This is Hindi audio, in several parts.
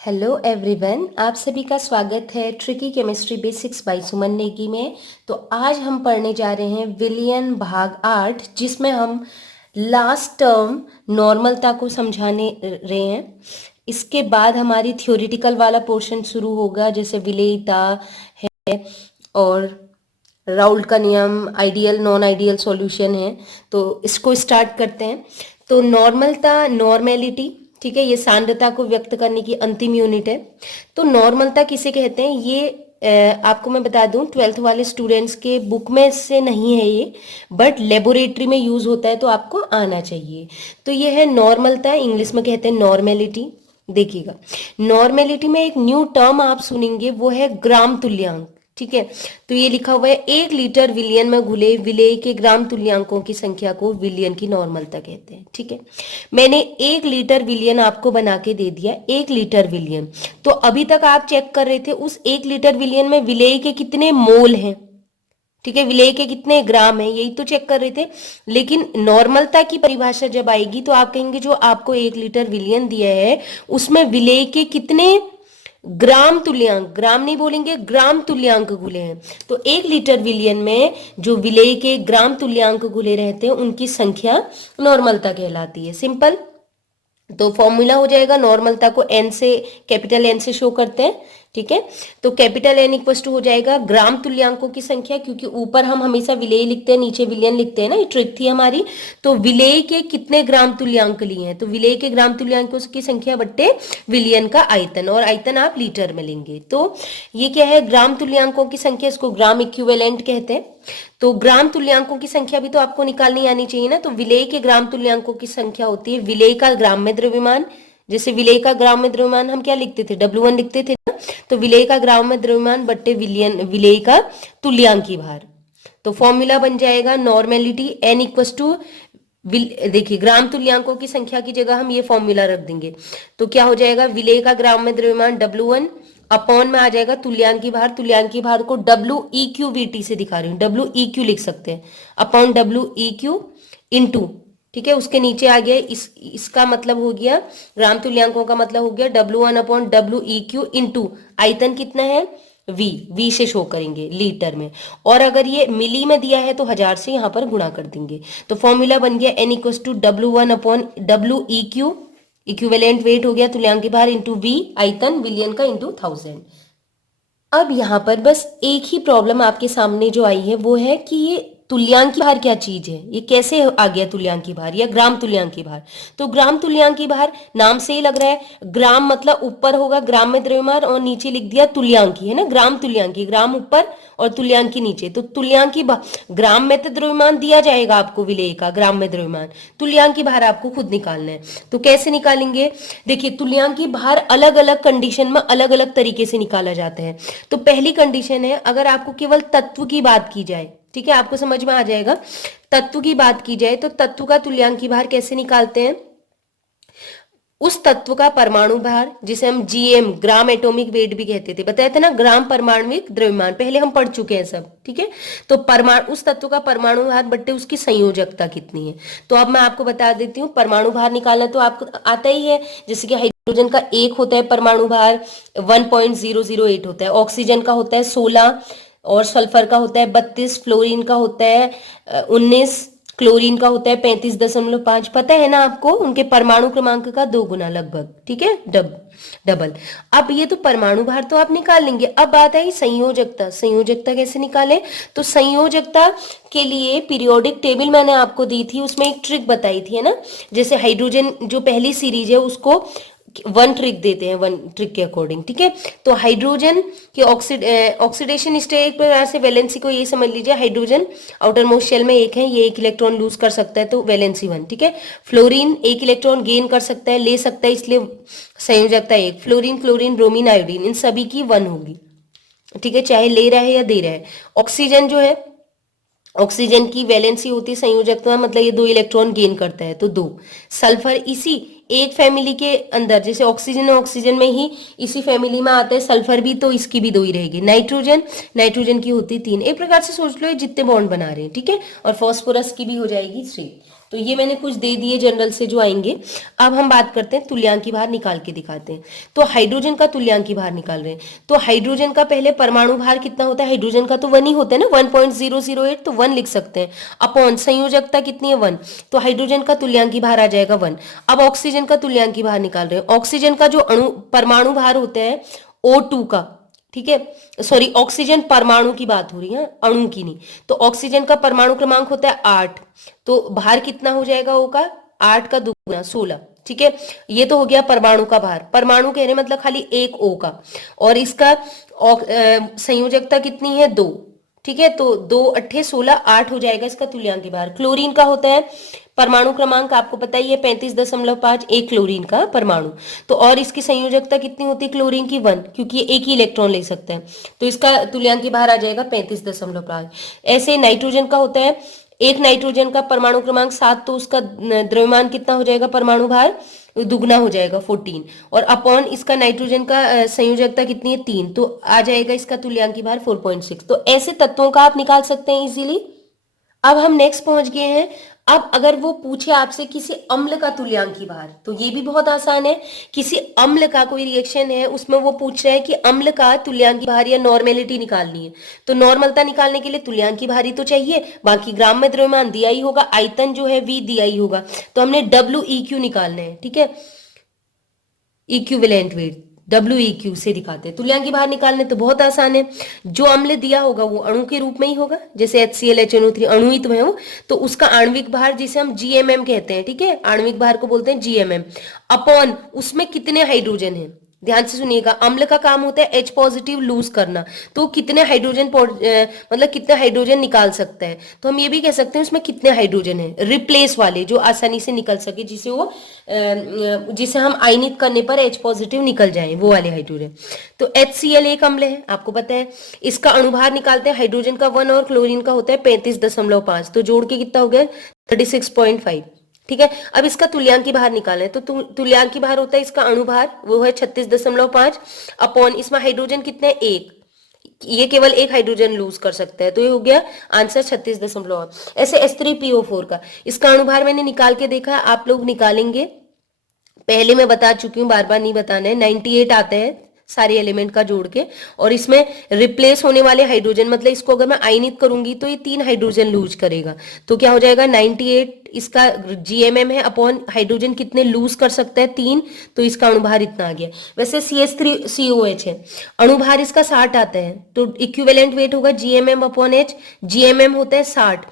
हेलो एवरीवन, आप सभी का स्वागत है ट्रिकी केमिस्ट्री बेसिक्स बाय सुमन नेगी में। तो आज हम पढ़ने जा रहे हैं विलियन भाग 8, जिसमें हम लास्ट टर्म नॉर्मलता को समझाने रहे हैं। इसके बाद हमारी थ्योरेटिकल वाला पोर्शन शुरू होगा, जैसे विलेयता है और राउल्ट का नियम, आइडियल नॉन आइडियल सॉल्यूशन है। तो इसको स्टार्ट करते हैं। तो नॉर्मलता, नॉर्मेलिटी, ठीक है, ये सांद्रता को व्यक्त करने की अंतिम यूनिट है। तो नॉर्मलता किसे कहते हैं, ये आपको मैं बता दूं, 12th वाले स्टूडेंट्स के बुक में से नहीं है ये, बट लेबोरेटरी में यूज होता है, तो आपको आना चाहिए। तो ये है नॉर्मलता, इंग्लिश में कहते हैं नॉर्मेलिटी। देखिएगा, नॉर्मेलिटी में एक न्यू टर्म आप सुनेंगे, वो है ग्राम तुल्यांक। ठीक है, तो ये लिखा हुआ है 1 लीटर विलियन में घुले विलेय के ग्राम तुल्यांकों की संख्या को विलियन की नॉर्मलता कहते हैं। ठीक है, मैंने 1 लीटर विलियन आपको बना के दे दिया, 1 लीटर विलियन। तो अभी तक आप चेक कर रहे थे उस 1 लीटर विलियन में विलेय के कितने मोल हैं, ठीक है, विलेय के कितने ग्राम है, यही तो चेक कर रहे थे। लेकिन नॉर्मलता की परिभाषा जब आएगी तो आप कहेंगे जो आपको 1 लीटर विलियन दिया है उसमें विलेय के कितने ग्राम तुल्यांक, ग्राम नहीं बोलेंगे, ग्राम तुल्यांक घुले हैं। तो 1 लीटर विलियन में जो विलेय के ग्राम तुल्यांक घुले रहते हैं उनकी संख्या नॉर्मलता कहलाती है। सिंपल। तो फॉर्मूला हो जाएगा, नॉर्मलता को एन से, कैपिटल एन से शो करते हैं। ठीक है, तो कैपिटल एन इक्वल टू हो जाएगा ग्राम तुल्यांकों की संख्या, क्योंकि ऊपर हम हमेशा विलेय लिखते हैं, नीचे विलियन लिखते हैं ना, ये ट्रिक थी हमारी। तो विलेय के कितने ग्राम तुल्यांक लिए हैं, तो विलेय के ग्राम तुल्यांकों की संख्या बट्टे विलियन का आयतन, और आयतन आप लीटर में लेंगे। तो ये क्या है, ग्राम तुल्यांकों की संख्या, इसको ग्राम इक्विवेलेंट कहते हैं। तो ग्राम तुल्यांकों की संख्या भी तो आपको निकालनी आनी चाहिए ना। तो विलेय के ग्राम तुल्यांकों की संख्या होती है विलेय का ग्राम में द्रव्यमान। जैसे विलेय का ग्राम में द्रव्यमान हम क्या लिखते थे, W1 लिखते थे ना। तो विलेय का ग्राम में द्रव्यमान बट्टे विलेय का तुल्यांकी भार। तो फॉर्मूला बन जाएगा नॉर्मेलिटी एन इक्वल टू, देखिए ग्राम तुल्यांकों की संख्या की जगह हम ये फॉर्मूला रख देंगे। तो क्या हो जाएगा, विलेय का ग्राम में द्रव्यमान W1 अपॉन में आ जाएगा तुल्यांकी भार। तुल्यांकी भार को WeqVT से दिखा रही हूँ, Weq लिख सकते हैं, अपॉन Weq इंटू, ठीक है, उसके नीचे आ गया इसका मतलब हो गया, ग्राम तुल्यांकों का मतलब हो गया W1 अपॉन Weq इंटू आयतन कितना है V से शो करेंगे लीटर में, और अगर ये मिली में दिया है तो 1000 से यहाँ पर गुणा कर देंगे। तो फॉर्मूला बन गया N equal to W1 upon WeQ, equivalent weight हो गया तुल्यांकी भार, इंटू V आयतन विलियन का, इंटू 1000। अब यहाँ पर बस एक ही प्रॉब्लम आपके सामने जो आई है वो है कि ये तुल्यांकी भार क्या चीज है, ये कैसे आ गया तुल्यांकी भार या ग्राम तुल्यांकी भार। तो ग्राम तुल्यांकी भार नाम से ही लग रहा है, ग्राम मतलब ऊपर होगा ग्राम में द्रव्यमान, और नीचे लिख दिया तुल्यांकी, है ना, ग्राम तुल्यांकी, ग्राम ऊपर और तुल्यांकी नीचे। तो तुल्यांकी ग्राम में तो द्रव्यमान दिया जाएगा आपको विलेय का ग्राम में द्रव्यमान, तुल्यांकी भार आपको खुद निकालना है। तो कैसे निकालेंगे, देखिए तुल्यांकी भार अलग अलग कंडीशन में अलग अलग तरीके से निकाला जाता है। तो पहली कंडीशन है, अगर आपको केवल तत्व की बात की जाए, ठीक है, आपको समझ में आ जाएगा, तत्व की बात की जाए तो तत्व का तुल्यांकी भार कैसे निकालते हैं, उस तत्व का परमाणु भार, जिसे हम GM ग्राम एटॉमिक वेट भी कहते थे, बताया था ना, ग्राम परमाणुविक द्रव्यमान, पहले हम पढ़ चुके हैं सब। ठीक है, तो परमाणु, उस तत्व का परमाणु भार बट्टे उसकी संयोजकता कितनी है। तो अब मैं आपको बता देती हूँ, परमाणु भार निकालना तो आपको आता ही है। जैसे कि हाइड्रोजन का 1 होता है परमाणु भार, 1.008 होता है, ऑक्सीजन का होता है 16, और सल्फर का होता है 32, फ्लोरीन का होता है 19, क्लोरीन का होता है 35.5। पता है ना आपको, उनके परमाणु क्रमांक का 2 गुना लगभग। ठीक है, डबल। अब ये तो परमाणु भार तो आप निकाल लेंगे। अब बात आई संयोजकता, संयोजकता कैसे निकालें। तो संयोजकता के लिए पीरियोडिक टेबल मैंने आपको दी थी, उसमें एक ट्रिक बताई थी, है ना। जैसे हाइड्रोजन जो पहली सीरीज है उसको 1 ट्रिक देते हैं, 1 ट्रिक के अकॉर्डिंग। ठीक है, तो हाइड्रोजन की ऑक्सीडेशन स्टेट, एक प्रकार से वैलेंसी को ये समझ लीजिए, हाइड्रोजन आउटर मोस्ट शेल में 1 है, ये 1 इलेक्ट्रॉन लूज कर सकता है, तो वैलेंसी 1। ठीक है, फ्लोरीन 1 इलेक्ट्रॉन गेन कर सकता है, ले सकता है, इसलिए संयोजकता 1। फ्लोरीन, क्लोरीन, ब्रोमीन, आयोडीन, इन सभी की 1 होगी। ठीक है, चाहे ले रहा है या दे रहा है। ऑक्सीजन जो है, ऑक्सीजन की वैलेंसी होती है संयोजकता, मतलब ये 2 इलेक्ट्रॉन गेन करता है, तो 2। सल्फर इसी एक फैमिली के अंदर, जैसे ऑक्सीजन ऑक्सीजन में ही इसी फैमिली में आता है, सल्फर भी, तो इसकी भी 2 ही रहेगी। नाइट्रोजन, नाइट्रोजन की होती 3। एक प्रकार से सोच लो ये जितने बॉन्ड बना रहे हैं। ठीक है, और फॉस्फोरस की भी हो जाएगी 3। तो ये मैंने कुछ दे दिए जनरल से जो आएंगे। अब हम बात करते हैं तुल्यांकी भार निकाल के दिखाते हैं। तो हाइड्रोजन का तुल्यांकी भार निकाल रहे हैं, तो हाइड्रोजन का पहले परमाणु भार कितना होता है, हाइड्रोजन का तो 1 ही होता है ना, 1.008, तो 1 लिख सकते हैं, अपॉन संयोजकता कितनी है 1, तो हाइड्रोजन का तुल्यांकी भार आ जाएगा 1। अब ऑक्सीजन का तुल्यांकी भार निकाल रहे हैं, ऑक्सीजन का जो परमाणु भार होता है O2 का, ठीक है, सॉरी ऑक्सीजन परमाणु की बात हो रही है, अणु की नहीं। तो ऑक्सीजन का परमाणु क्रमांक होता है 8, तो भार कितना हो जाएगा O का, 8 का दुगुना 16, ठीक है। ये तो हो गया परमाणु का भार, परमाणु कहने मतलब खाली एक O का, और इसका संयोजकता कितनी है 2, ठीक है, तो 2 8 16 8 हो जाएगा इसका तुल्यांकी भार। क्लोरीन का होता है परमाणु क्रमांक आपको पता ही है 35.5, एक क्लोरीन का परमाणु, तो और इसकी संयोजकता कितनी होती है क्लोरीन की 1, क्योंकि ये एक ही इलेक्ट्रॉन ले सकते हैं, तो इसका तुल्यांकी भार आ जाएगा 35.5। ऐसे नाइट्रोजन का होता है, एक नाइट्रोजन का परमाणु क्रमांक 7, तो उसका द्रव्यमान कितना हो जाएगा परमाणु भार दुगना हो जाएगा 14, और अपॉन इसका नाइट्रोजन का संयोजकता कितनी है 3, तो आ जाएगा इसका तुल्यांकी भार 4.6। तो ऐसे तत्वों का आप निकाल सकते हैं इजीली। अब हम नेक्स्ट पहुंच गए हैं। अब अगर वो पूछे आपसे किसी अम्ल का तुल्यांकी भार, तो ये भी बहुत आसान है। किसी अम्ल का कोई रिएक्शन है, उसमें वो पूछ रहा है कि अम्ल का तुल्यांकी भार या नॉर्मेलिटी निकालनी है, तो नॉर्मलता निकालने के लिए तुल्यांकी भार ही तो चाहिए, बाकी ग्राम में द्रव्यमान दिया ही होगा, आयतन जो है V दिया ही होगा, तो हमने WEQ निकालना है, ठीक है, इक्विवेलेंट वेट WEQ से दिखाते हैं। तुल्यांकी भार निकालने तो बहुत आसान है, जो अम्ल दिया होगा वो अणु के रूप में ही होगा, जैसे HCl HNO3 अणु ही तो है वो, तो उसका आणविक भार जिसे हम GMM कहते हैं, ठीक है, आणविक भार को बोलते हैं GMM, अपॉन उसमें कितने हाइड्रोजन है। ध्यान से सुनिएगा, अम्ल का काम होता है H पॉजिटिव लूज करना, तो कितने हाइड्रोजन मतलब कितने हाइड्रोजन निकाल सकता है, तो हम ये भी कह सकते हैं उसमें कितने हाइड्रोजन है रिप्लेस वाले जो आसानी से निकल सके, जिसे हम आयनित करने पर H पॉजिटिव निकल जाए, वो वाले हाइड्रोजन। तो HCl एक अम्ल है आपको पता है, इसका अणुभार निकालते हैं, हाइड्रोजन का 1 और क्लोरीन का होता है 35.5, तो जोड़ के कितना हो गया 36.5, ठीक है। अब इसका तुल्यांकी भार निकालना है, तो तुल्यांकी भार होता है इसका अणुभार, वो है 36.5, अपॉन इसमें हाइड्रोजन कितने, एक, ये केवल एक हाइड्रोजन लूज कर सकता है, तो ये हो गया आंसर 36.8। ऐसे H3PO4 का, इसका अणुभार मैंने निकाल के देखा, आप लोग निकालेंगे, पहले मैं बता चुकी हूँ, बार बार नहीं बताना है, 98 आते हैं सारे एलिमेंट का जोड़ के, और इसमें रिप्लेस होने वाले हाइड्रोजन, मतलब इसको अगर मैं आयनित करूंगी तो ये 3 हाइड्रोजन लूज करेगा, तो क्या हो जाएगा 98 इसका GMM है, अपॉन हाइड्रोजन कितने लूज कर सकता है 3, तो इसका अणुभार इतना आ गया। वैसे CH3COH है, अणुभार इसका 60 आता है, तो इक्विवेलेंट वेट होगा GMM अपॉन H, GMM होता है 60।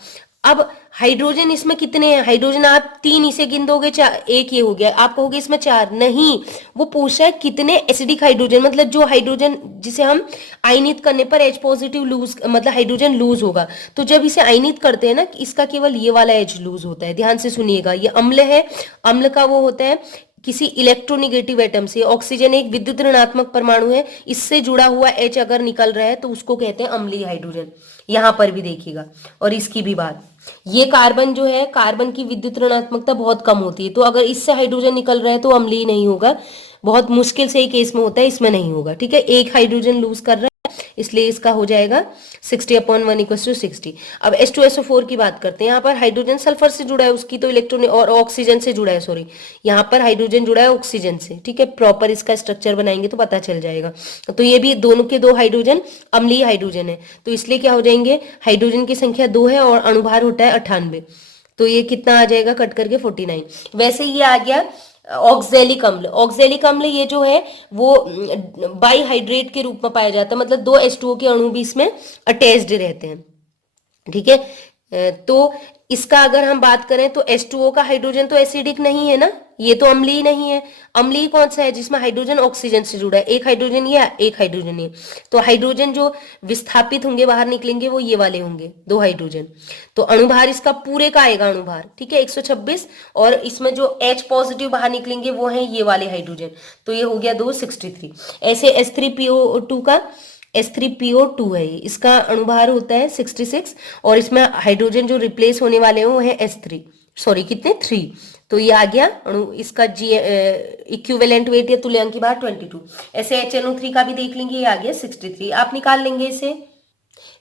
अब हाइड्रोजन इसमें कितने हैं, हाइड्रोजन आप 3 इसे गिन दोगे, एक ये हो गया, आप कहोगे इसमें 4, नहीं, वो पूछ रहा है कितने एसिडिक हाइड्रोजन, मतलब जो हाइड्रोजन जिसे हम आयनित करने पर H पॉजिटिव लूज, मतलब हाइड्रोजन लूज होगा, तो जब इसे आयनित करते हैं ना, इसका केवल ये वाला H लूज होता है। ध्यान से सुनिएगा, ये अम्ल है, अम्ल का वो होता है किसी इलेक्ट्रोनिगेटिव एटम से, ऑक्सीजन एक विद्युत ऋणात्मक परमाणु है, इससे जुड़ा हुआ H अगर निकल रहा है तो उसको कहते हैं अम्लीय हाइड्रोजन, यहां पर भी देखिएगा। और इसकी भी बात, ये कार्बन जो है, कार्बन की विद्युत ऋणात्मकता बहुत कम होती है, तो अगर इससे हाइड्रोजन निकल रहा है तो अम्लीय नहीं होगा, बहुत मुश्किल से ही केस में होता है, इसमें नहीं होगा, ठीक है, एक हाइड्रोजन लूज कर रहा है, इसलिए इसका हो जाएगा 60/1 = 60। अब H2SO4 की बात करते हैं, यहाँ पर हाइड्रोजन सल्फर से जुड़ा है, उसकी तो इलेक्ट्रॉन और ऑक्सीजन से जुड़ा है, सॉरी, यहाँ पर हाइड्रोजन जुड़ा है ऑक्सीजन से, ठीक है, प्रॉपर इसका स्ट्रक्चर बनाएंगे तो पता चल जाएगा। तो ये भी दोनों के 2 हाइड्रोजन अम्लीय हाइड्रोजन है, तो इसलिए क्या हो जाएंगे, हाइड्रोजन की संख्या 2 है और अणुभार होता है 98, तो ये कितना आ जाएगा कट करके 49। वैसे ये आ गया ऑक्जेलिक अम्ल। ऑक्जेलिक अम्ल ये जो है वो बाईहाइड्रेट के रूप में पाया जाता है, मतलब 2 H2O के अणु भी इसमें अटैच्ड रहते हैं, ठीक है। तो इसका अगर हम बात करें तो H2O का हाइड्रोजन तो एसिडिक नहीं है ना, ये तो अम्लीय नहीं है। अम्लीय कौन सा है, जिसमें हाइड्रोजन ऑक्सीजन से जुड़ा है, एक हाइड्रोजन ये, एक हाइड्रोजन ये, तो हाइड्रोजन जो विस्थापित होंगे बाहर निकलेंगे वो ये वाले होंगे 2 हाइड्रोजन। तो अणुभार इसका पूरे का आएगा अणुभार, ठीक है, 126, और इसमें जो H पॉजिटिव बाहर निकलेंगे वो है ये वाले हाइड्रोजन, तो ये हो गया 263। ऐसे H3PO2 का, H3PO2 है ये, इसका अणुभार होता है 66, और इसमें हाइड्रोजन जो रिप्लेस होने वाले हैं वो है H3, सॉरी कितने 3, तो ये आ गया अणु, इसका इक्विवेलेंट वेट या तुल्यांकी भार 22। ऐसे HNO3 का भी देख लेंगे, ये आ गया 63, आप निकाल लेंगे इसे।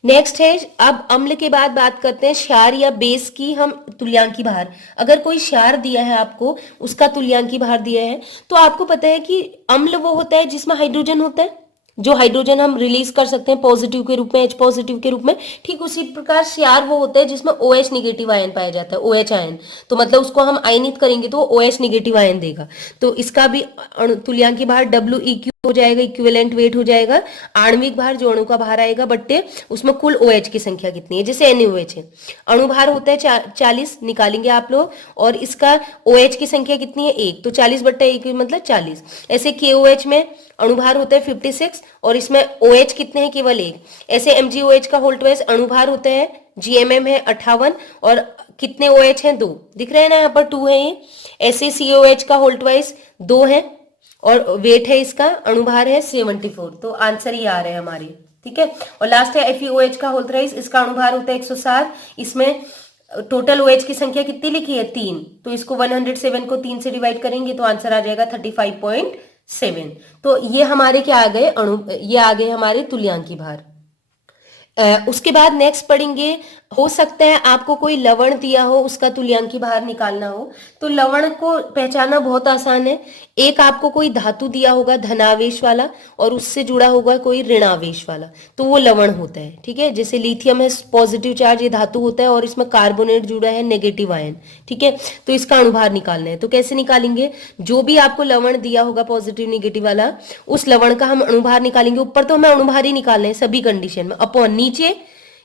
नेक्स्ट है, अब अम्ल के बाद बात करते हैं क्षार या बेस की। हम तुल्यांकी भार, अगर कोई क्षार दिया है आपको, उसका तुल्यांकी भार दिया है, तो आपको पता है कि अम्ल वो होता है जिसमें हाइड्रोजन होता है, जो हाइड्रोजन हम रिलीज कर सकते हैं पॉजिटिव के रूप में, एच पॉजिटिव के रूप में। ठीक उसी प्रकार क्षार वो होता है जिसमें ओ एच निगेटिव आयन पाया जाता है, ओ एच आयन। तो मतलब उसको हम आयनित करेंगे तो ओ एच निगेटिव आयन देगा। तो इसका भी तुल्यांकी भार डब्ल्यू ई क्यू हो जाएगा, इक्विवेलेंट वेट हो जाएगा। आणविक भार जो अणु का भार आएगा बट्टे उसमें कुल ओ एच की संख्या कितनी है, जैसे NaOH है, अणु भार होता है 40, निकालेंगे आप लोग, और इसका ओ एच की संख्या कितनी है 1, तो 40/1 मतलब 40। ऐसे KOH में अणुभार होता है 56 और इसमें OH कितने हैं, केवल 1। ऐसे MgOH का होल ट्वाइस अणुभार होता है, GMM है 58 और कितने OH हैं, 2 दिख रहे हैं ना, यहाँ पर 2 है ये। ऐसे COH का होल ट्वाइस 2 है और वेट है इसका, अणुभार है 74। तो आंसर ये आ रहे हैं हमारे, ठीक है। और लास्ट है FeOH का होल ट्वाइस, इसका अणुभार होता है 107। इसमें टोटल OH की संख्या कितनी लिखी है, 3, तो इसको 107 को 3 से डिवाइड करेंगे तो आंसर आ जाएगा 35.7। तो ये हमारे क्या आ गए, ये आ गए हमारे तुल्यांकी भार। उसके बाद नेक्स्ट पढ़ेंगे, हो सकता है आपको कोई लवण दिया हो, उसका तुल्यांकी भार निकालना हो। तो लवण को पहचानना बहुत आसान है। एक आपको कोई धातु दिया होगा धनावेश वाला और उससे जुड़ा होगा कोई ऋणावेश वाला, तो वो लवण होता है, ठीक है। जैसे लिथियम है पॉजिटिव चार्ज, ये धातु होता है और इसमें कार्बोनेट जुड़ा है नेगेटिव आयन, ठीक है। तो इसका अणुभार निकालना है, तो कैसे निकालेंगे, जो भी आपको लवण दिया होगा पॉजिटिव निगेटिव वाला, उस लवण का हम अणुभार निकालेंगे। ऊपर तो हमें अणुभार ही निकालना है सभी कंडीशन में, अपॉन नीचे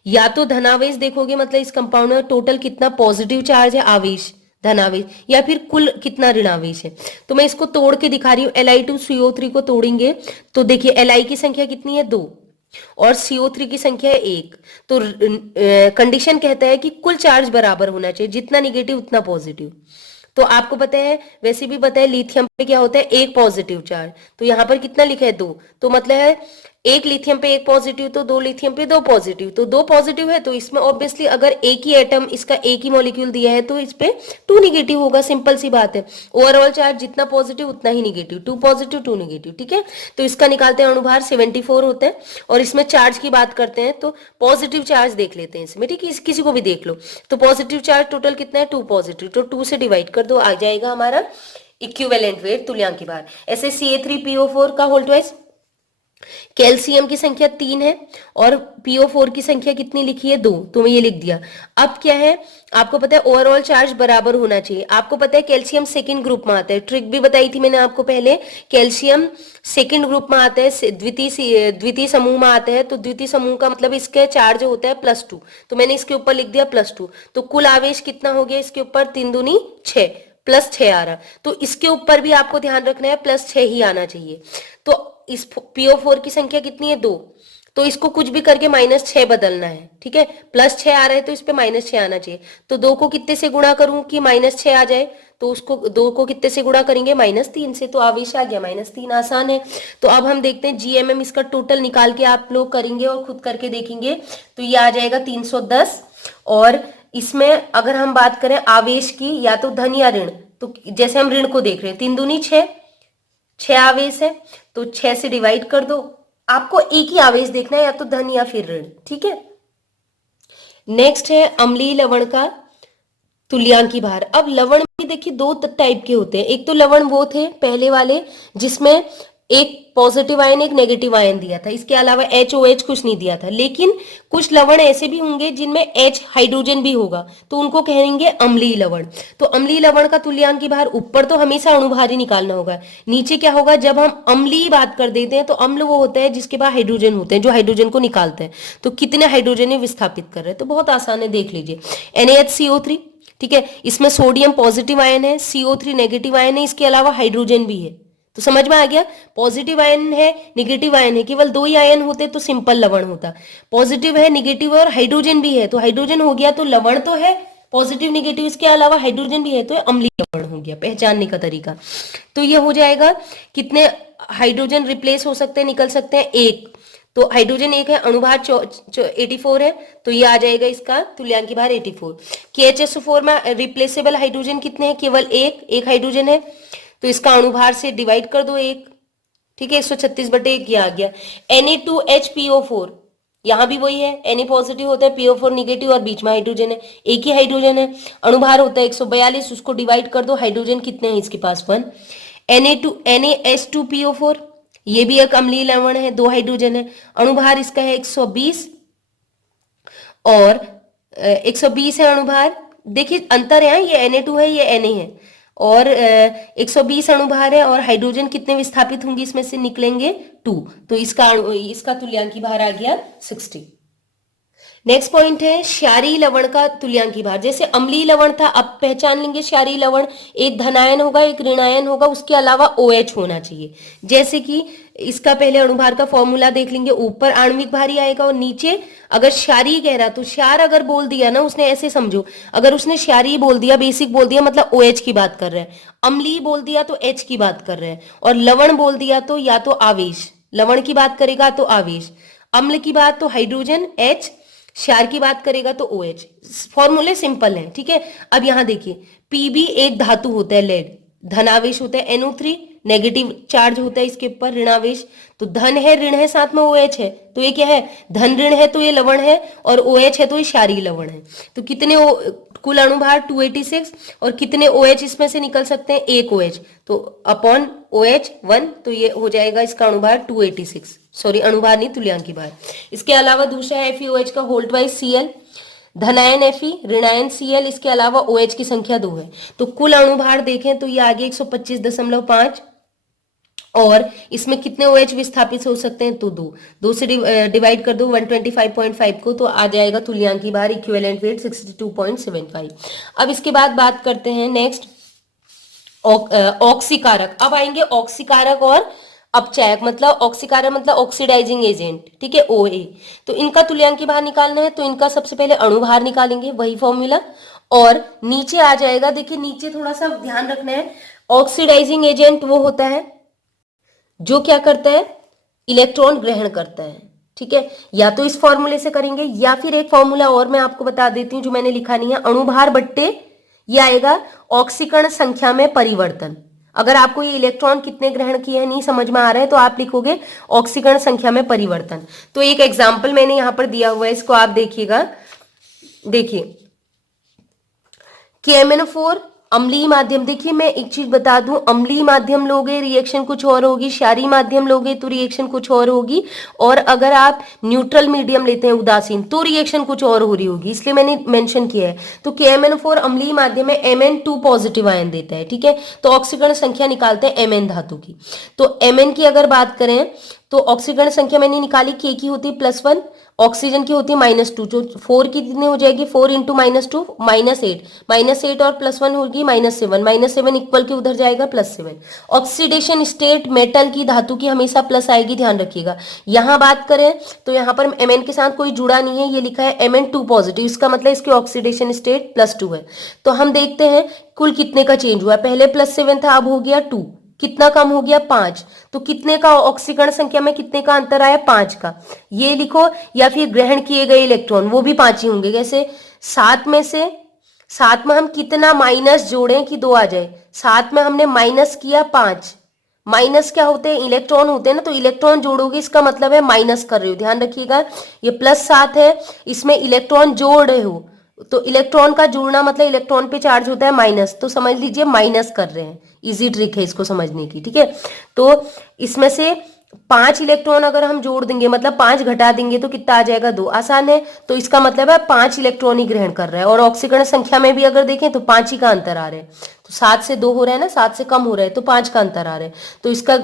या तो धनावेश देखोगे, मतलब इस कंपाउंड में टोटल कितना पॉजिटिव चार्ज है, आवेश धनावेश, या फिर कुल कितना ऋणावेश है। तो मैं इसको तोड़ के दिखा रही हूँ। Li2CO3 को तोड़ेंगे तो देखिए Li की संख्या कितनी है, 2 और CO3 की संख्या है 1। तो कंडीशन कहता है कि कुल चार्ज बराबर होना चाहिए, जितना निगेटिव उतना पॉजिटिव। तो आपको पता है, वैसे भी पता है लिथियम पे क्या होता है, 1 पॉजिटिव चार्ज, तो यहाँ पर कितना लिखा है, 2। तो मतलब है 1 लिथियम पे 1 पॉजिटिव, तो 2 लिथियम पे 2 पॉजिटिव, तो 2 पॉजिटिव है, तो इसमें ऑब्वियसली अगर एक ही एटम, इसका एक ही मॉलिक्यूल दिया है, तो इस पे 2 निगेटिव होगा, सिंपल सी बात है। ओवरऑल चार्ज जितना पॉजिटिव उतना ही निगेटिव, 2 पॉजिटिव 2 निगेटिव, ठीक है। तो इसका निकालते हैं अणुभार 74 होता है। और इसमें चार्ज की बात करते हैं तो पॉजिटिव चार्ज देख लेते हैं इसमें, ठीक है, किसी को भी देख लो। तो पॉजिटिव चार्ज टोटल कितना है, 2 पॉजिटिव, तो 2 से डिवाइड कर दो, आ जाएगा हमारा इक्विवेलेंट वेट, तुल्यांकी भार। ऐसे Ca3PO4 का होल ट्वाइस, कैल्शियम की संख्या 3 है और PO4 की संख्या कितनी लिखी है, 2, तो मैं ये लिख दिया। अब क्या है, आपको पता है ओवरऑल चार्ज बराबर होना चाहिए। आपको पता है कैल्शियम सेकंड ग्रुप में आता है, ट्रिक भी बताई थी मैंने आपको पहले, कैल्शियम सेकंड ग्रुप में आता है, द्वितीय समूह में आता है। तो द्वितीय समूह का मतलब इसका चार्ज होता है +2, तो मैंने इसके ऊपर लिख दिया +2। तो कुल आवेश कितना हो गया इसके ऊपर, 3 दूनी 6, +6 आ रहा। तो इसके ऊपर भी आपको ध्यान रखना है +6 ही आना चाहिए। तो इस PO4 की संख्या कितनी है, 2, तो इसको कुछ भी करके -6 बदलना है, ठीक है। +6 आ रहा है तो इस पे -6 आना चाहिए। तो 2 को कितने से गुणा करूं कि -6 आ जाए, तो उसको 2 को कितने से गुणा करेंगे, -3 से, तो आवेश आ गया -3, आसान है। तो अब हम देखते हैं GMM, इसका टोटल निकाल के आप लोग करेंगे और खुद करके देखेंगे, तो ये आ जाएगा 310। और इसमें अगर हम बात करें आवेश की, या तो धन या ऋण, तो जैसे हम ऋण को देख रहे हैं, 3 दूनी 6, 6 आवेश है, तो 6 से डिवाइड कर दो। आपको एक ही आवेश देखना है, या तो धन या फिर ऋण, ठीक है। नेक्स्ट है अम्लीय लवण का तुल्यांकी भार। अब लवण भी देखिए 2 टाइप के होते हैं। एक तो लवण वो थे पहले वाले जिसमें एक पॉजिटिव आयन एक नेगेटिव आयन दिया था, इसके अलावा HOH कुछ नहीं दिया था। लेकिन कुछ लवण ऐसे भी होंगे जिनमें H हाइड्रोजन भी होगा, तो उनको कहेंगे अम्लीय लवण। तो अम्लीय लवण का तुल्यांकी भार, ऊपर तो हमेशा अणुभार ही निकालना होगा, नीचे क्या होगा, जब हम अम्लीय बात कर देते हैं तो अम्ल वो होता है जिसके पास हाइड्रोजन होते हैं, जो हाइड्रोजन को निकालते हैं। तो कितने हाइड्रोजन विस्थापित कर रहे हैं, तो बहुत आसान है, देख लीजिए। NaHCO3, ठीक है, इसमें सोडियम पॉजिटिव आयन है, CO3 नेगेटिव आयन है, इसके अलावा हाइड्रोजन भी है। तो समझ में आ गया, पॉजिटिव आयन है निगेटिव आयन है, केवल 2 ही आयन होते तो सिंपल लवण होता। पॉजिटिव है निगेटिव और हाइड्रोजन भी है, तो हाइड्रोजन हो गया, तो लवण तो है पॉजिटिव निगेटिव, इसके अलावा हाइड्रोजन भी है, तो अम्लीय लवण हो गया। पहचानने का तरीका तो ये हो जाएगा, कितने हाइड्रोजन रिप्लेस हो सकते हैं, निकल सकते हैं, 1। तो हाइड्रोजन 1 है, अणुभार 84 है, तो ये आ जाएगा इसका तुल्यांकी भार 84। KHSO4 में रिप्लेसेबल हाइड्रोजन कितने हैं, केवल एक हाइड्रोजन है, तो इसका अणुभार से डिवाइड कर दो 1, ठीक है, 136/1 ये आ गया। Na2HPO4, यहाँ भी वही है, Na पॉजिटिव होता है, PO4 निगेटिव और बीच में हाइड्रोजन है, एक ही हाइड्रोजन है। अणुभार होता है 142, उसको डिवाइड कर दो, हाइड्रोजन कितने हैं इसके पास 1। NaH2PO4, ये भी एक अम्लीय लवण है, 2 हाइड्रोजन है। अणुभार इसका है 120 और 120 है अणुभार। देखिए अंतर है, ये Na2 है, ये Na है, और 120 अणुभार है और हाइड्रोजन कितने विस्थापित होंगे इसमें से निकलेंगे 2, तो इसका तुल्यांकी भार आ गया 60। नेक्स्ट पॉइंट है क्षारीय लवण का तुल्यांकी भार। जैसे अम्लीय लवण था, अब पहचान लेंगे क्षारीय लवण, एक धनायन होगा एक ऋणायन होगा, उसके अलावा OH होना चाहिए। जैसे कि इसका पहले अणुभार का फॉर्मूला देख लेंगे, ऊपर आणविक भार ही आएगा और नीचे अगर क्षारीय कह रहा तो क्षार अगर बोल दिया ना उसने, ऐसे समझो, अगर उसने क्षारीय बोल दिया, बेसिक बोल दिया, मतलब OH की बात कर रहे हैं। अम्लीय बोल दिया तो H की बात कर रहे हैं, और लवण बोल दिया तो या तो आवेश, लवण की बात करेगा तो आवेश, अम्ल की बात तो हाइड्रोजन H, क्षार की बात करेगा तो OH। फॉर्मूले सिंपल है, ठीक है। अब यहां देखिए, Pb एक धातु होता है, लेड, धनावेश होता है, NO3 नेगेटिव चार्ज होता है इसके ऊपर, ऋणावेश, तो धन है ऋण है साथ में OH है, तो ये क्या है, धन ऋण है तो ये लवण है, और OH है तो ये क्षारीय लवण है। तो कितने कुल अणुभार 286, और कितने OH इसमें से निकल सकते हैं, एक OH, तो अपॉन OH 1, तो ये हो जाएगा इसका अणुभार 286, सॉरी अणुभार नहीं, तुल्यांकी भार। इसके अलावा दूसरा है FeOH का hold wise Cl, धनायन Fe, ऋणायन Cl, इसके अलावा OH की संख्या 2 है। तो कुल अणुभार देखें तो ये आगे 125.5, और इसमें कितने OH विस्थापित हो सकते हैं, तो 2 से डिवाइड कर दो 125.5 को, तो आ जाएगा तुल्यांकी भार इक्विवेलेंट वेट 62.75। अब इसके बाद बात करते हैं नेक्स्ट ऑक्सीकारक। अब आएंगे ऑक्सीकारक और अपचायक, मतलब ऑक्सीकारक मतलब ऑक्सीडाइजिंग एजेंट, ठीक है, OA। तो इनका तुल्यांकी भार निकालना है, तो इनका सबसे पहले अणुभार निकालेंगे, वही फॉर्मूला, और नीचे आ जाएगा, देखिए नीचे थोड़ा सा ध्यान रखना है, ऑक्सीडाइजिंग एजेंट वो होता है जो क्या करता है, इलेक्ट्रॉन ग्रहण करता है, ठीक है। या तो इस फॉर्मूले से करेंगे, या फिर एक फॉर्मूला और मैं आपको बता देती हूं जो मैंने लिखा नहीं है, अणुभार बट्टे ये आएगा ऑक्सीकरण संख्या में परिवर्तन। अगर आपको ये इलेक्ट्रॉन कितने ग्रहण किए हैं नहीं समझ में आ रहा है, तो आप लिखोगे ऑक्सीकरण संख्या में परिवर्तन। तो एक एग्जाम्पल मैंने यहां पर दिया हुआ है, इसको आप देखिएगा, देखिए KMnO4 अम्लीय माध्यम। देखिए मैं एक चीज बता दूं, अम्लीय माध्यम लोगे रिएक्शन कुछ और होगी, क्षारीय माध्यम लोगे तो रिएक्शन कुछ और होगी, और अगर आप न्यूट्रल मीडियम लेते हैं उदासीन तो रिएक्शन कुछ और हो रही होगी, इसलिए मैंने मेंशन किया है। तो KMnO4 अम्लीय माध्यम में Mn2 पॉजिटिव आयन देता है, ठीक है। तो ऑक्सीकरण संख्या निकालते हैं Mn धातु की। तो Mn की अगर बात करें तो ऑक्सीकरण संख्या मैंने निकाली, K की होती है +1, ऑक्सीजन की होती है -2, जो 4 की कितनी हो जाएगी, 4 इंटू -2 -8, -8 और +1 होगी -7, -7 इक्वल के उधर जाएगा +7। ऑक्सीडेशन स्टेट मेटल की, धातु की हमेशा प्लस आएगी, ध्यान रखिएगा। यहाँ बात करें तो यहाँ पर Mn के साथ कोई जुड़ा नहीं है, ये लिखा है Mn2 पॉजिटिव, इसका मतलब इसकी ऑक्सीडेशन स्टेट +2 है। तो हम देखते हैं कुल कितने का चेंज हुआ, पहले +7 था, अब हो गया 2, कितना कम हो गया 5, तो कितने का ऑक्सीकरण संख्या में कितने का अंतर आया, 5 का, ये लिखो। या फिर ग्रहण किए गए इलेक्ट्रॉन वो भी 5 ही होंगे, जैसे 7 में से 7 में हम कितना माइनस जोड़ें कि 2 आ जाए, 7 में हमने माइनस किया 5, माइनस क्या होते हैं, इलेक्ट्रॉन होते हैं ना, तो इलेक्ट्रॉन जोड़ोगे इसका मतलब है माइनस कर रहे हो, ध्यान रखिएगा। ये +7 है, इसमें इलेक्ट्रॉन जोड़ रहे हो, तो इलेक्ट्रॉन का जुड़ना मतलब इलेक्ट्रॉन पे चार्ज होता है माइनस, तो समझ लीजिए माइनस कर रहे हैं, इजी ट्रिक है इसको समझने की, ठीक है। तो इसमें से 5 इलेक्ट्रॉन अगर हम जोड़ देंगे, मतलब 5 घटा देंगे तो कितना आ जाएगा, 2, आसान है। तो इसका मतलब है 5 इलेक्ट्रॉन ही ग्रहण कर रहा है, और ऑक्सीकरण संख्या में भी अगर देखें तो 5 ही का अंतर आ रहा है, तो 7 से 2 हो रहा है ना, 7 से कम हो रहा है, तो 5 का अंतर आ रहा है। तो इसका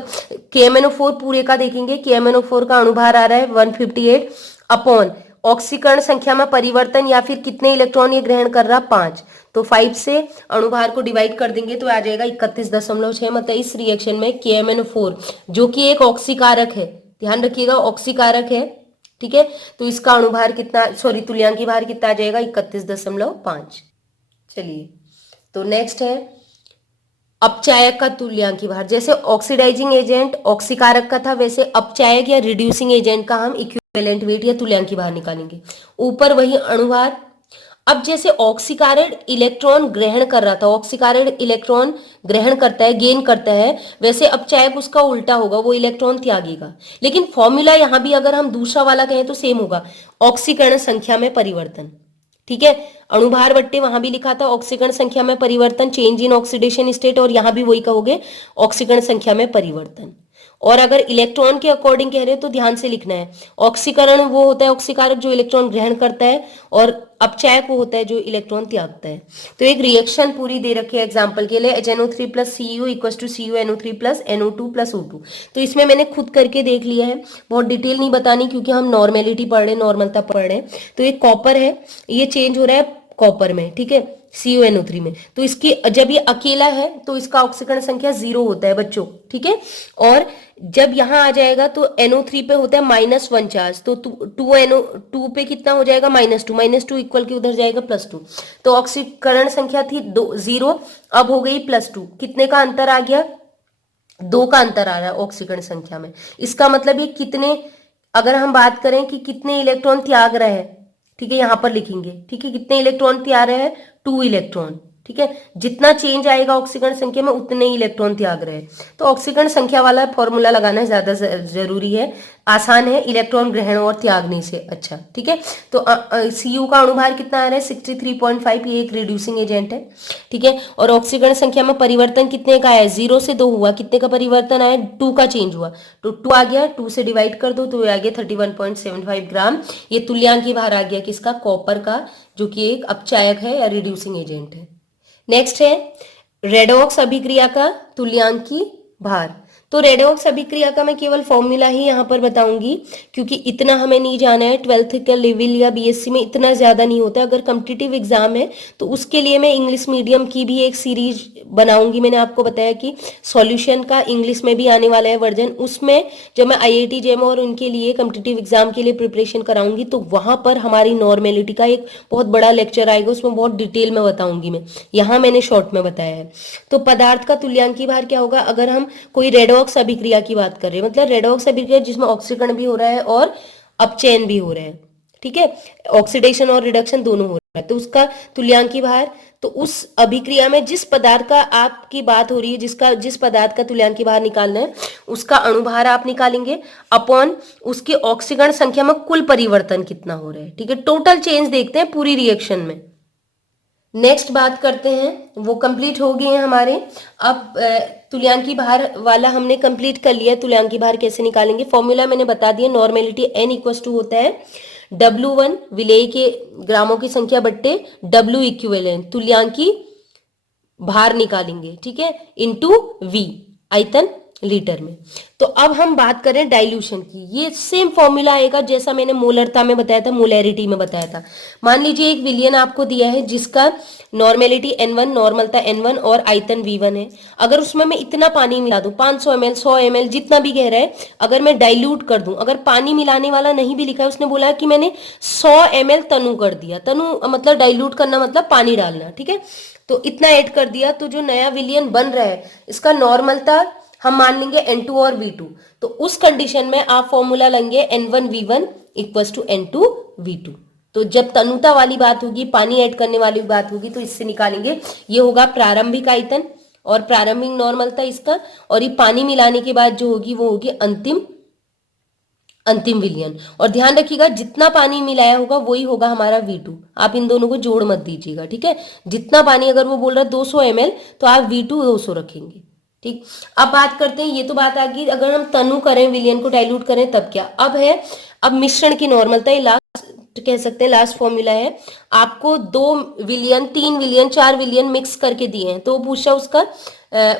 KMnO4 पूरे का देखेंगे, KMnO4 का अणुभार आ रहा है 158 अपॉन ऑक्सीकरण संख्या में परिवर्तन, या फिर कितने इलेक्ट्रॉन ये ग्रहण कर रहा, 5, तो 5 से अणुभार को डिवाइड कर देंगे तो आ जाएगा 31.6। मतलब इस रिएक्शन में KMnO4 जो कि एक ऑक्सीकारक है, ध्यान रखिएगा ऑक्सीकारक है, ठीक है, तो इसका अणुभार कितना, सॉरी तुल्यांकी भार कितना आ जाएगा, 31.5। चलिए तो नेक्स्ट है अपचायक का तुल्यांकी भार। जैसे ऑक्सीडाइजिंग एजेंट ऑक्सीकारक का था, वैसे अपचायक या रिड्यूसिंग एजेंट का हम इक्विवेलेंट वेट या तुल्यांकी भार निकालेंगे। ऊपर वही अणुभार, अब जैसे ऑक्सीकार्ड इलेक्ट्रॉन ग्रहण कर रहा था, ऑक्सीकार्ड इलेक्ट्रॉन ग्रहण करता है, गेन करता है, वैसे अपचायक उसका उल्टा होगा, वो इलेक्ट्रॉन त्यागेगा। लेकिन फॉर्मूला यहां भी अगर हम दूसरा वाला कहें तो सेम होगा, ऑक्सीकरण संख्या में परिवर्तन। ठीक है, अणुभार बट्टे वहां भी लिखा था ऑक्सीकरण संख्या में परिवर्तन, चेंज इन ऑक्सीडेशन स्टेट, और यहां भी वही कहोगे ऑक्सीकरण संख्या में परिवर्तन। और अगर इलेक्ट्रॉन के अकॉर्डिंग कह रहे हो तो ध्यान से लिखना है, ऑक्सीकरण वो होता है ऑक्सीकारक जो इलेक्ट्रॉन ग्रहण करता है, और अपचायक वो होता है जो इलेक्ट्रॉन त्यागता है। तो एक रिएक्शन पूरी दे रखी है एग्जांपल के लिए, HNO3 plus CuO equal to CuNO3 plus NO2 plus O2। तो इसमें मैंने खुद करके देख लिया है, बहुत डिटेल नहीं बतानी क्योंकि हम नॉर्मेलिटी पढ़ रहे हैं, नॉर्मलता पढ़ रहे हैं। तो ये कॉपर है, ये चेंज हो रहा है कॉपर में, ठीक है, CuNO3 में। तो इसकी जब ये अकेला है तो इसका ऑक्सीकरण संख्या 0 होता है बच्चों, ठीक है। और जब यहां आ जाएगा तो NO3 पे होता है -1 चार्ज, तो 2NO2 पे कितना हो जाएगा -2 इक्वल के उधर जाएगा +2। तो ऑक्सीकरण संख्या थी 0, अब हो गई +2, कितने का अंतर आ गया, 2 का अंतर आ रहा है ऑक्सीकरण संख्या में। इसका मतलब ये कितने, अगर हम बात करें कि कितने इलेक्ट्रॉन त्याग रहे हैं, ठीक है, यहां पर लिखेंगे, ठीक है, कितने इलेक्ट्रॉन त्याग रहे हैं, 2 इलेक्ट्रॉन, ठीक है। जितना चेंज आएगा ऑक्सीकरण संख्या में उतने ही इलेक्ट्रॉन त्याग रहे हैं। तो ऑक्सीकरण संख्या वाला फॉर्मूला लगाना ज्यादा जरूरी है, आसान है इलेक्ट्रॉन ग्रहण और त्यागने से अच्छा, ठीक है। तो Cu का अणुभार कितना आ रहा है 63.5, ये एक रिड्यूसिंग एजेंट है, ठीक है। और ऑक्सीकरण संख्या में परिवर्तन कितने का है, 0 से 2 हुआ, कितने का परिवर्तन आया, 2 का चेंज हुआ, तो 2 आ गया, 2 से डिवाइड कर दो तो आ गया 31.75 ग्राम। ये तुल्यांकी भार आ गया किसका, कॉपर का, जो कि एक अपचायक है या रिड्यूसिंग एजेंट है। नेक्स्ट है रेडॉक्स अभिक्रिया का तुल्यांकी भार। तो रेडॉक्स अभिक्रिया का मैं केवल फॉर्मूला ही यहाँ पर बताऊंगी क्योंकि इतना हमें नहीं जाना है, 12th का लेवल या BSc में इतना ज्यादा नहीं होता है। अगर कॉम्पिटिटिव एग्जाम है तो उसके लिए मैं इंग्लिश मीडियम की भी एक सीरीज बनाऊंगी। मैंने आपको बताया कि सॉल्यूशन का इंग्लिश में भी आने वाला है वर्जन, उसमें जब मैं IIT JEM और उनके लिए कॉम्पिटिटिव एग्जाम के लिए प्रिपरेशन कराऊंगी तो वहां पर हमारी नॉर्मेलिटी का एक बहुत बड़ा लेक्चर आएगा, उसमें बहुत डिटेल में बताऊंगी मैं, यहाँ मैंने शॉर्ट में बताया है। तो पदार्थ का तुल्यांकी भार क्या होगा, अगर हम कोई रेडॉक्स अभिक्रिया की बात कर रहे हैं, मतलब रेडॉक्स अभिक्रिया जिसमें ऑक्सीकरण भी हो रहा है और अपचयन भी हो रहा है, ठीक है, ऑक्सीडेशन और रिडक्शन दोनों हो रहा है, तो उसका तुल्यांकी भार, तो उस अभिक्रिया में जिस पदार्थ का आपकी बात हो रही है, जिस पदार्थ का तुल्यांकी भार निकालना है उसका अणुभार आप निकालेंगे अपॉन उसकी ऑक्सीकरण संख्या में कुल परिवर्तन कितना हो रहा है, ठीक है। टोटल चेंज देखते हैं पूरी रिएक्शन में। नेक्स्ट बात करते हैं, वो कंप्लीट हो गए हैं हमारे। अब तुल्यांकी भार वाला हमने कंप्लीट कर लिया, तुल्यांकी भार कैसे निकालेंगे, फॉर्मूला मैंने बता दिया, नॉर्मेलिटी N इक्वल टू होता है W1 विलेय के ग्रामों की संख्या बट्टे W इक्विवेलेंट, तुल्यांकी भार निकालेंगे, ठीक है, इनटू V आयतन लीटर में। तो अब हम बात करें डाइल्यूशन की, ये सेम फॉर्मूला आएगा जैसा मैंने मोलरता में बताया था, मोलैरिटी में बताया था। मान लीजिए एक विलियन आपको दिया है जिसका नॉर्मेलिटी N1, नॉर्मलता N1 और आयतन V1 है। अगर उसमें मैं इतना पानी मिला दूं, 500 ml 100 ml जितना भी कह रहा है, अगर मैं डाइल्यूट कर दूं, अगर पानी मिलाने वाला नहीं भी लिखा है, उसने बोला है कि मैंने 100 ml तनु कर दिया, तनु मतलब डाइल्यूट करना मतलब पानी डालना, ठीक है, तो इतना ऐड कर दिया, तो जो नया विलियन बन रहा है इसका नॉर्मलता हम मान लेंगे N2 और V2। तो उस कंडीशन में आप फॉर्मूला लेंगे N1V1 इक्वल टू N2V2। तो जब तनुता वाली बात होगी, पानी ऐड करने वाली बात होगी, तो इससे निकालेंगे, ये होगा प्रारंभिक आयतन और प्रारंभिक नॉर्मलता इसका, और ये पानी मिलाने के बाद जो होगी वो होगी अंतिम विलियन। और ध्यान रखिएगा जितना पानी मिलाया होगा वही होगा हमारा V2, आप इन दोनों को जोड़ मत दीजिएगा, ठीक है। जितना पानी, अगर वो बोल रहा है 200 ml तो आप V2 200 रखेंगे, ठीक। अब बात करते हैं, ये तो बात आ गई अगर हम तनु करें, विलियन को डाइल्यूट करें तब क्या। अब मिश्रण की नॉर्मलता, ये लास्ट कह सकते हैं, लास्ट फॉर्मूला है। आपको 2 विलियन 3 विलियन 4 विलियन मिक्स करके दिए हैं, तो पूछा उसका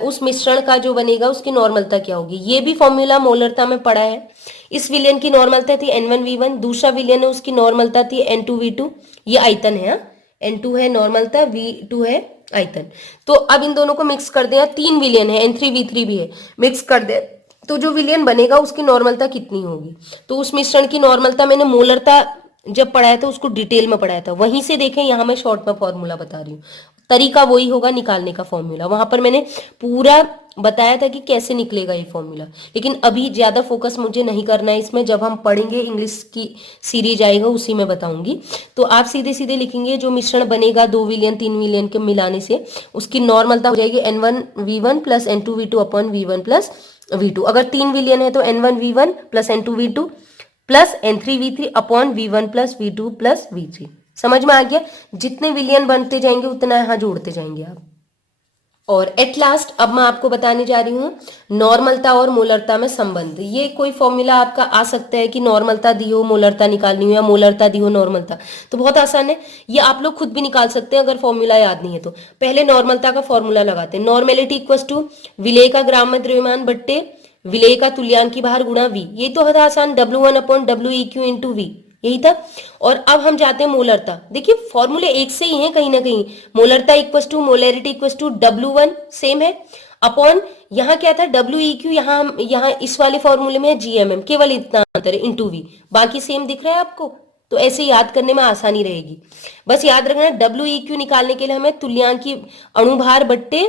उस मिश्रण का जो बनेगा उसकी नॉर्मलता क्या होगी। ये भी फॉर्मूला मोलरता में पड़ा है। इस विलियन की नॉर्मलता थी N1V1, दूसरा विलियन है उसकी नॉर्मलता थी N2V2, ये आयतन है, N2 है नॉर्मलता, V2 है आयतन। तो अब इन दोनों को मिक्स कर दें, 3 विलियन है, N3V3 भी है, मिक्स कर दे तो जो विलियन बनेगा उसकी नॉर्मलता कितनी होगी। तो उस मिश्रण की नॉर्मलता मैंने मोलरता जब पढ़ाया था उसको डिटेल में पढ़ाया था, वहीं से देखें, यहाँ मैं शॉर्ट में फॉर्मूला बता रही हूँ। तरीका वही होगा निकालने का फॉर्मूला। वहां पर मैंने पूरा बताया था कि कैसे निकलेगा ये फॉर्मूला, लेकिन अभी ज्यादा फोकस मुझे नहीं करना है इसमें। जब हम पढ़ेंगे इंग्लिश की सीरीज आएगा उसी में बताऊंगी। तो आप सीधे सीधे लिखेंगे जो मिश्रण बनेगा 2 विलियन 3 विलियन के मिलाने से, उसकी नॉर्मलता हो जाएगी N1V1 plus N2V2 upon V1 plus V2। अगर 3 विलियन है तो N1V1 plus N2V2 plus N3V3 upon V1 plus V2 plus V3। समझ में आ गया? जितने विलियन बनते जाएंगे उतना यहाँ जोड़ते जाएंगे आप। और एट लास्ट अब मैं आपको बताने जा रही हूँ नॉर्मलता और मोलरता में संबंध। ये कोई फॉर्मूला आपका आ सकता है कि नॉर्मलता दी हो मोलरता निकालनी हो, या मोलरता दी हो नॉर्मलता, तो बहुत आसान है। ये आप लोग खुद भी निकाल सकते हैं अगर फॉर्मूला याद नहीं है तो। पहले नॉर्मलता का फॉर्मूला लगाते हैं। नॉर्मेलिटी इक्वल टू विलेय का ग्राम में द्रव्यमान बट्टे विलेय का तुल्यांकी भार गुणा वी। ये तो था आसान, W1 upon WEQ into we, यही था। और अब हम जाते हैं मोलरता। देखिए फॉर्मूले एक से ही हैं कहीं ना कहीं। मोलरता equals to molarity equals to W1 same है अपॉन यहाँ क्या था WEQ, यहाँ इस वाले फॉर्मूले में है GMM, केवल इतना अंतर है इंटू वी, बाकी सेम दिख रहा है आपको। तो ऐसे याद करने में आसानी रहेगी। बस याद रखना WEQ निकालने के लिए हमें तुल्यांकी अणुभार बट्टे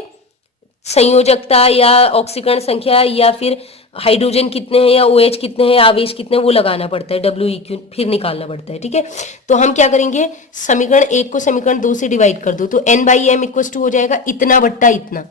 संयोजकता या ऑक्सीकरण संख्या या फिर हाइड्रोजन कितने हैं या OH कितने हैं, आवेश कितने हैं, वो लगाना पड़ता है, WEQ फिर निकालना पड़ता है। ठीक है, तो हम क्या करेंगे, समीकरण 1 को समीकरण 2 से डिवाइड कर दो तो N/M इक्वल टू हो जाएगा इतना बट्टा इतना,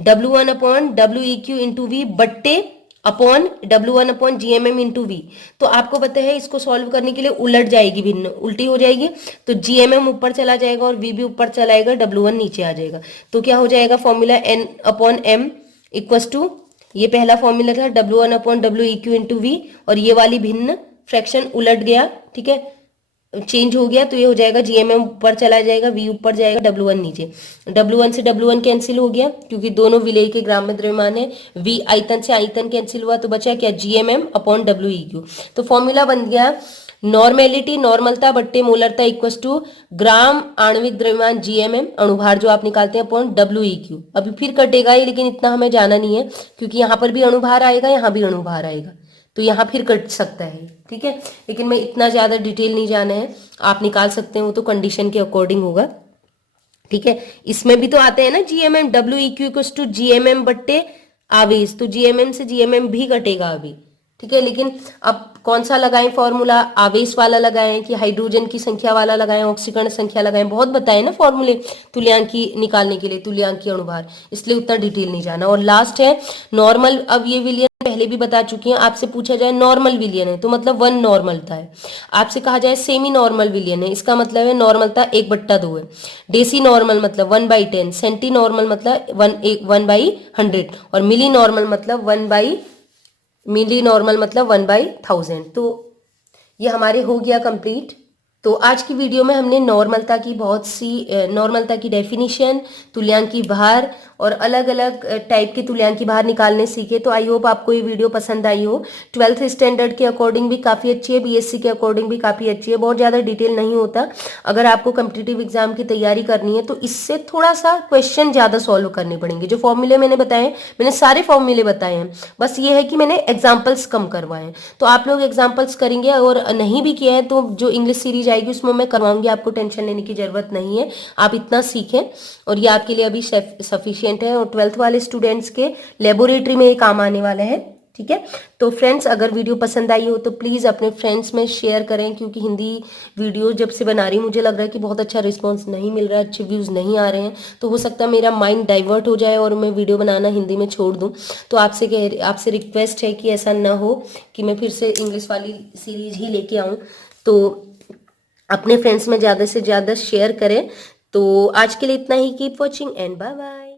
W1 upon WEQ into V बट्टे upon W1 upon GMM into V. तो आपको पता है इसको सॉल्व करने के लिए उलट जाएगी, भिन्न उल्टी हो जाएगी, तो GMM ऊपर चला जाएगा और V भी ऊपर चला जाएगा, W1 नीचे आ जाएगा। तो क्या हो जाएगा formula N upon M equals to, ये पहला फॉर्मूला था W1 upon WEQ into we, और ये वाली भिन्न फ्रैक्शन उलट गया, ठीक है, चेंज हो गया, तो ये हो जाएगा GMM ऊपर चला जाएगा, V ऊपर जाएगा, W1 नीचे। W1 से W1 कैंसिल हो गया क्योंकि दोनों विलेय के ग्राम में द्रव्यमान है। V आयतन से आयतन कैंसिल हुआ तो बचा क्या, GMM अपॉन WEQ। तो फॉर्मूला बन गया नॉर्मेलिटी नॉर्मलता बट्टे मोलरता इक्वस टू ग्राम आणविक द्रव्यमान GMM अणुभार जो आप निकालते हैं अपॉन WEQ। अभी फिर कटेगा ही, लेकिन इतना हमें जाना नहीं है क्योंकि यहाँ पर भी अणुभार आएगा, यहाँ भी अणुभार आएगा, तो यहाँ फिर कट सकता है। ठीक है, लेकिन मैं इतना ज्यादा डिटेल नहीं जाना है, आप निकाल सकते हैं, वो तो कंडीशन के अकॉर्डिंग होगा। ठीक है, इसमें भी तो आते हैं ना GMM, WEQ equals to GMM बट्टे आवेश, तो GMM से GMM भी कटेगा अभी। ठीक है, लेकिन अब कौन सा लगाएं फॉर्मूला, आवेश वाला लगाएं कि हाइड्रोजन की संख्या वाला लगाएं, ऑक्सीकरण संख्या लगाएं, बहुत बताए ना फॉर्मूले तुल्यांकी निकालने के लिए, तुल्यांकी अणुभार, इसलिए उतना डिटेल नहीं जाना। और लास्ट है नॉर्मल। अब ये विलियन पहले भी बता चुकी हैं, आपसे पूछा जाए नॉर्मल विलियन है तो मतलब 1 नॉर्मलता है, आपसे कहा जाए सेमी नॉर्मल विलियन है, इसका मतलब है नॉर्मलता 1/2 है। डेसी नॉर्मल मतलब 1/10, सेंटी नॉर्मल मतलब 1/100, और मिली नॉर्मल मतलब 1/1000। तो ये हमारे हो गया कंप्लीट। तो आज की वीडियो में हमने नॉर्मलता की बहुत सी नॉर्मलता की डेफिनेशन, तुल्यांकी भार और अलग अलग टाइप के तुल्यांकी भार निकालने सीखे। तो आई होप आपको ये वीडियो पसंद आई हो। 12th स्टैंडर्ड के अकॉर्डिंग भी काफ़ी अच्छी है, BSc के अकॉर्डिंग भी काफ़ी अच्छी है, बहुत ज़्यादा डिटेल नहीं होता। अगर आपको कम्पिटिटिव एग्जाम की तैयारी करनी है तो इससे थोड़ा सा क्वेश्चन ज़्यादा सॉल्व करने पड़ेंगे। जो फॉर्मूले मैंने बताए, मैंने सारे फॉर्मूले बताए हैं, बस ये है कि मैंने एग्जाम्पल्स कम करवाए हैं। तो आप लोग एग्जाम्पल्स करेंगे, और नहीं भी किया है तो जो इंग्लिश सीरीज आएगी उसमें मैं करवाऊंगी, आपको टेंशन लेने की जरूरत नहीं है, आप इतना सीखें और ये आपके लिए अभी सफिशिएंट है। और 12th वाले स्टूडेंट्स के लेबोरेटरी में ये काम आने वाला है। ठीक है, तो फ्रेंड्स अगर वीडियो पसंद आई हो तो प्लीज़ अपने फ्रेंड्स में शेयर करें, क्योंकि हिंदी वीडियो जब से बना रही हूँ मुझे लग रहा है कि बहुत अच्छा रिस्पांस नहीं मिल रहा है, अच्छे व्यूज़ नहीं आ रहे हैं, तो हो सकता है मेरा माइंड डाइवर्ट हो जाए और मैं वीडियो बनाना हिंदी में छोड़ दूँ। तो आपसे रिक्वेस्ट है कि ऐसा ना हो कि मैं फिर से इंग्लिश वाली सीरीज ही लेके आऊँ। तो अपने फ्रेंड्स में ज़्यादा से ज़्यादा शेयर करें। तो आज के लिए इतना ही। Keep watching and bye bye.